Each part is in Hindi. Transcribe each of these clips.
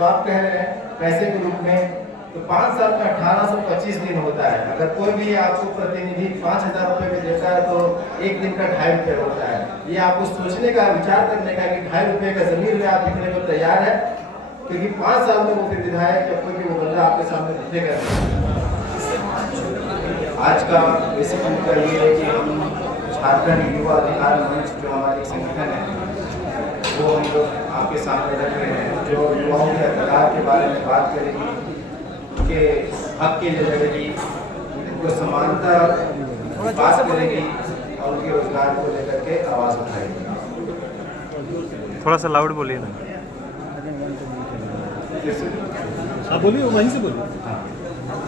जो आप कह रहे हैं पैसे के रूप में, तो 5 साल में 1825 दिन होता है। अगर कोई भी आपको प्रतिनिधि 5000 रुपये में देता है तो एक दिन का 2.5 रुपये होता है। ये आपको सोचने का, विचार करने का कि 2.5 रुपये का जमीन में आप लिखने को तैयार है, क्योंकि 5 साल में वो फिर विधायक या कोई भी वो बंदा आपके सामने दिखेगा। आज का बेसिक मुद्दा ये है कि हम झारखंड युवा अधिकार मंच जो हमारी संगठन है वो हम लोग आपके सामने रख रहे हैं, जो युवाओं के अधिकार के बारे में बात करेगी, उनके हक के लिए लड़ेगी, उनको समानता बात करेगी और उनके रोजगार को लेकर के आवाज़ उठाएगी। थोड़ा सा लाउड बोलिए ना। आप बोलिए, वहीं से बोलिए।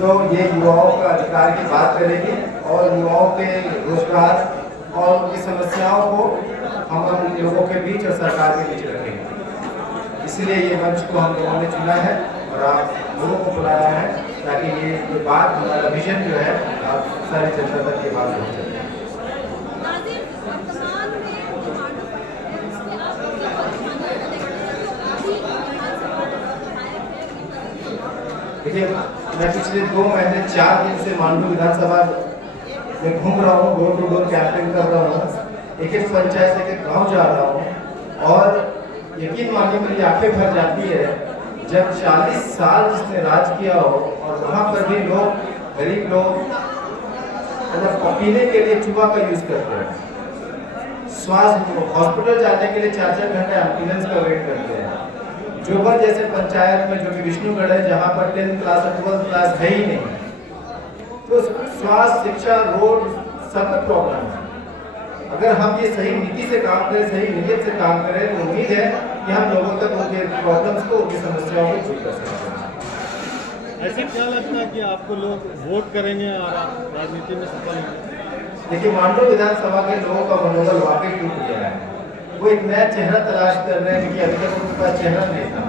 तो ये युवाओं का अधिकार की बात करेगी और युवाओं के रोजगार और उनकी समस्याओं को हम लोगों के बीच और सरकार के बीच रखेंगे। इसलिए ये मंच को हम लोगों ने चुना है और आप लोगों को बुलाया है ताकि ये बात, हमारा विजन जो है आप सारी जनता तक ये बात पहुँचे। देखिए, मैं पिछले 2 महीने 4 दिन से मांडू विधानसभा में घूम रहा हूँ, डोर टू डोर कैंपेन कर रहा हूँ, एक पंचायत से एक गाँव जा रहा हूँ और यकीन मानिए मेरी आंखें भर जाती है जब 40 साल जिसने राज किया हो और वहाँ पर भी लोग, गरीब लोग मतलब पीने के लिए चूहा का यूज करते हैं, स्वास्थ्य हॉस्पिटल जाने के लिए 4-4 घंटे एम्बुलेंस का वेट करते हैं। जोबर जैसे पंचायत में जो कि विष्णुगढ़ है, जहाँ पर 10th क्लास और 12th क्लास है ही नहीं, तो स्वास्थ्य, शिक्षा, रोड सब प्रॉब्लम है। अगर हम ये सही नीति से काम करें, सही नीयत से काम करें तो उम्मीद है कि हम लोगों तक उनके प्रॉब्लम्स को, उनकी समस्याओं को दूर कर सकते हैं। ऐसे क्या लगता है कि आपको लोग वोट करेंगे और आप राजनीति में सफल होंगे? देखिए, मांडू विधानसभा के लोगों का मनोबल वाकई टूट गया है। वो एक नया चेहरा तलाश कर रहे हैं कि अभी तक उनके पास चेहरा नहीं था।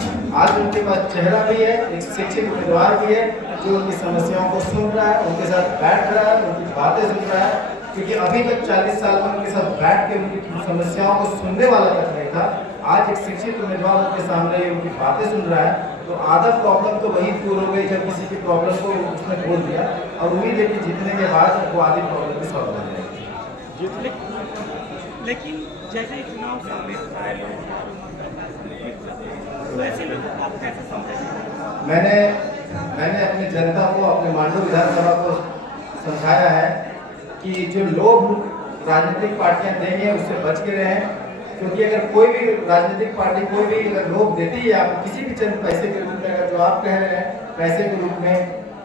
आज उनके पास चेहरा भी है, एक शिक्षित उम्मीदवार भी है जो उनकी समस्याओं को सुन रहा है, उनके साथ बैठ रहा है, उनकी बातें सुन रहा है, क्योंकि अभी तक 40 साल में उनके साथ बैठ के उनकी समस्याओं को सुनने वाला तक नहीं था। आज एक शिक्षित उम्मीदवार उनके सामने उनकी बातें सुन रहा है, तो आधा प्रॉब्लम तो वही पूरी हो गई जब किसी की प्रॉब्लम को उसने बोल दिया, और उम्मीद है कि जीतने के बाद वो आधी प्रॉब्लम भी सॉल्व हो जाएगी। लेकिन जैसे चुनाव सामने वैसे आप कैसे समझेंगे? मैंने अपनी जनता को, अपने मांडू विधानसभा को समझाया है कि जो लोग राजनीतिक पार्टियां देंगे उससे बच के रहें, क्योंकि अगर कोई भी राजनीतिक पार्टी, कोई भी अगर लोग देती है आपको किसी भी चंद पैसे के रूप में, अगर जो आप कह रहे हैं पैसे के रूप में,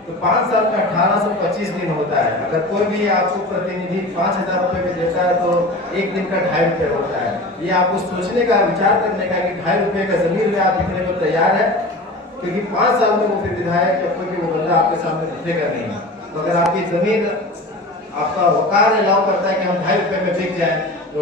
तो 5 साल में 1825 दिन होता है। अगर कोई भी आपको प्रतिनिधि 5000 रुपये में देता है तो एक दिन का 2.5 रुपये होता है। ये आपको सोचने का, विचार करने का कि 2.5 रुपये का जमीन में आप लिखने को तैयार है, क्योंकि 5 साल में वो फिर विधायक या कोई भी वो बंदा आपके सामने दिखेगा नहीं। तो अगर आपकी जमीन, आपका वकार अलाउ करता है कि हम 2.5 रुपये में बिक जाए, तो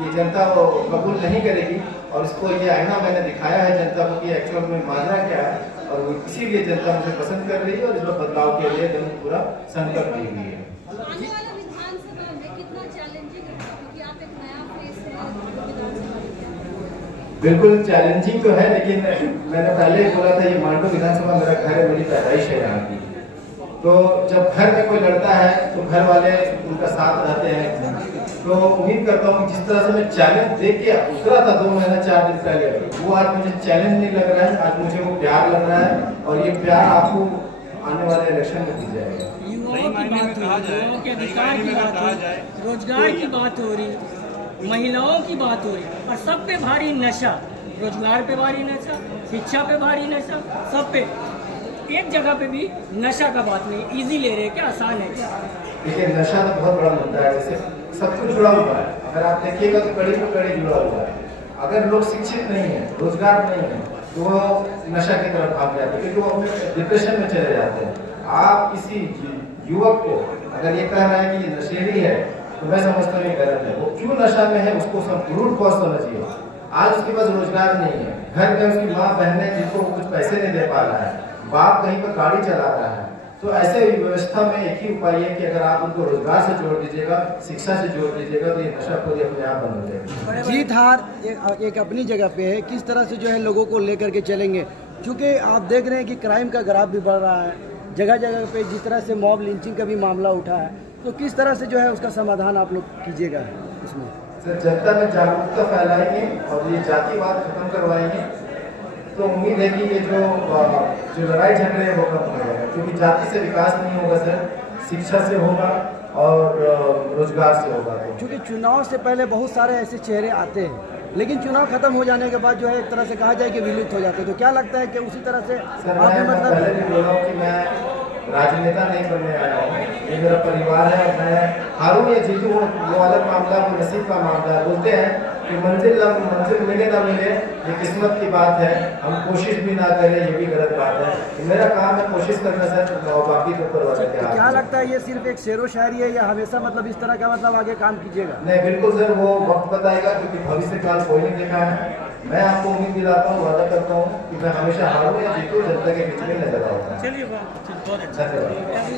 ये जनता वो कबूल नहीं करेगी। और इसको ये आईना मैंने दिखाया है जनता को कि एक्चुअल में माजरा क्या है, और वो इसीलिए जनता मुझे पसंद कर रही है और इसमें बदलाव के लिए एकदम पूरा संकल्प ली हुई है। आने वाला विधानसभा में कितना चैलेंजिंग है, क्योंकि आप एक नया फेस है। बिल्कुल चैलेंजिंग तो है, लेकिन मैंने पहले ही बोला था ये मांडू विधानसभा मेरा घर है, मेरी पैदाइश है यहाँ की। तो जब घर में कोई लड़ता है तो घर वाले उनका साथ रहते हैं। तो उम्मीद करता हूँ कि जिस तरह से मैं चैलेंज देख के उतरा था 2 महीना 4 दिन पहले, वो आज मुझे चैलेंज नहीं लग रहा है, आज मुझे वो प्यार लग रहा है, और ये प्यार आपको आने वाले इलेक्शन में दी जाएगा। युवाओं की बात हो रही, युवाओं के अधिकार की बात हो रही, रोजगार की बात हो रही, महिलाओं की बात हो रही, और सब पे भारी नशा, रोजगार पे भारी नशा, शिक्षा पे भारी नशा, सब पे एक जगह पे भी नशा का बात नहीं। इजी ले रहे क्या, आसान है क्या? देखिए, नशा तो बहुत बड़ा मुद्दा है, जैसे सब कुछ जुड़ा हुआ है। अगर आप देखिएगा तो कड़ी में कड़ी जुड़ा हुआ है। अगर लोग शिक्षित नहीं है, रोजगार नहीं है, तो वो नशा की तरफ भाग जाते हैं, क्योंकि वो अपने डिप्रेशन में चले जाते हैं। आप किसी युवक को अगर ये कह रहा है कि ये नशेड़ी है, तो मैं समझता हूँ ये गलत है। वो क्यों नशा में है उसको सब रूट कॉज समझिए। आज उसके पास रोजगार नहीं है, घर में उसकी माँ बहनें जिनको कुछ पैसे नहीं दे पा रहा है, बाप कहीं पर गाड़ी चला रहा है, तो ऐसे व्यवस्था में एक ही उपाय है कि अगर आप उनको रोजगार से जोड़ दीजिएगा, शिक्षा से जोड़ दीजिएगा, तो ये नशाखोरी अपने आप बंद हो जाएगी। जीत हार एक अपनी जगह पे है, किस तरह से जो है लोगों को लेकर के चलेंगे, क्योंकि आप देख रहे हैं कि क्राइम का ग्राफ भी बढ़ रहा है, जगह जगह पे जिस तरह से मॉब लिंचिंग का भी मामला उठा है, तो किस तरह से जो है उसका समाधान आप लोग कीजिएगा इसमें? सर, जनता में जागरूकता फैलाएंगे और ये जातिवाद खत्म करवाएंगे तो उम्मीद है कि ये जो लड़ाई झगड़े रहे हैं वो कम हो जाएगा, क्योंकि जाति से विकास नहीं होगा सर, शिक्षा से होगा और रोजगार से होगा। क्योंकि चुनाव से पहले बहुत सारे ऐसे चेहरे आते हैं, लेकिन चुनाव खत्म हो जाने के बाद जो है एक तरह से कहा जाए कि विलुप्त हो जाते हैं, तो क्या लगता है कि उसी तरह से आपने मतलब पहले भी बोला हूँ कि मैं राजनेता नहीं बनने आया हूँ, ये मेरा परिवार है और मैं हारूं या जीतूं वो अलग मामला, वो नसीब का मामला है। बोलते हैं कि मंजिल मिले ना मिले ये किस्मत की बात है, हम कोशिश भी ना करें ये भी गलत बात है। मेरा काम है कोशिश करना सर, और बाकी तो ऊपर वाले के हाथ। क्या लगता है ये सिर्फ एक शेरो शायरी है या हमेशा मतलब इस तरह का मतलब आगे काम कीजिएगा? नहीं, बिल्कुल सर, वो वक्त बताएगा, क्योंकि भविष्य काल कोई नहीं देखा है। मैं आपको उम्मीद दिलाता हूँ, वादा करता हूँ कि मैं हमेशा हारूं या जीतूं, जनता के बीच में नजर आऊंगा। चलिए बहुत अच्छा। धन्यवाद।